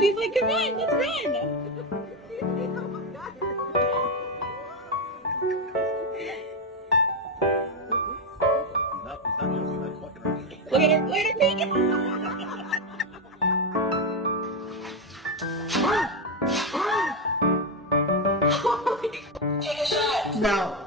He's like, come on, let's run. Look at her peeking. Take a shot. No.